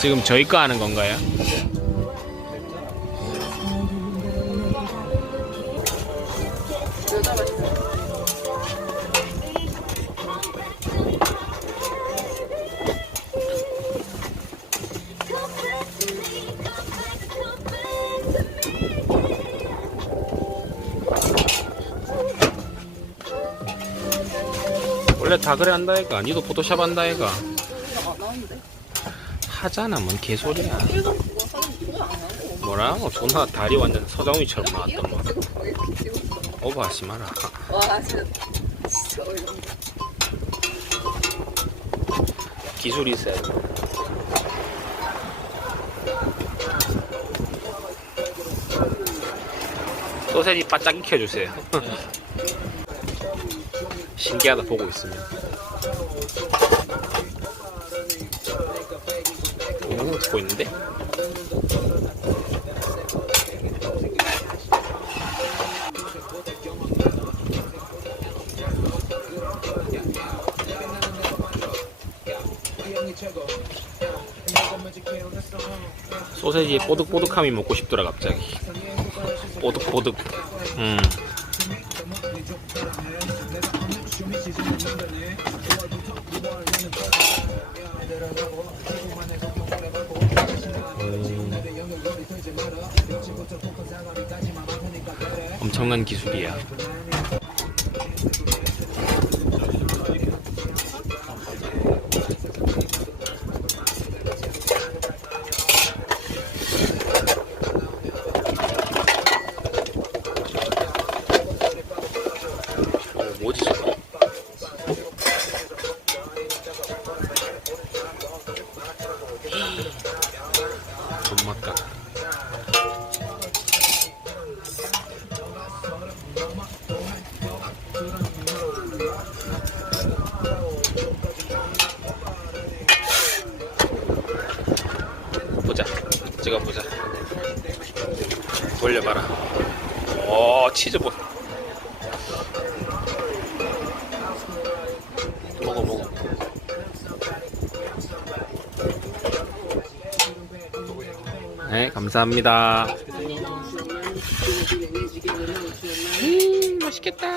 지금 저희 거 하는 건가요? 원래 다 그래 한다 얘가 니도 포토샵 한다 얘가 하잖아 뭔 개소리야. 뭐라고? 존나 다리 완전 서정휘처럼 나왔던 거 오버하지 마라. 와 진짜 진짜 어이없네. 기술이 있어야 돼. 소세지 바짝 익혀주세요 신기하다 보고 있으면 오 듣고 있는데? 소세지 뽀득뽀득함이 먹고 싶더라 갑자기 뽀득뽀득 음. 엄청난 기술이야 어, 뭐지 저거 존맛다 보자. 찍어보자. 돌려봐라. 오 치즈 보 네 감사합니다. 음 맛있겠다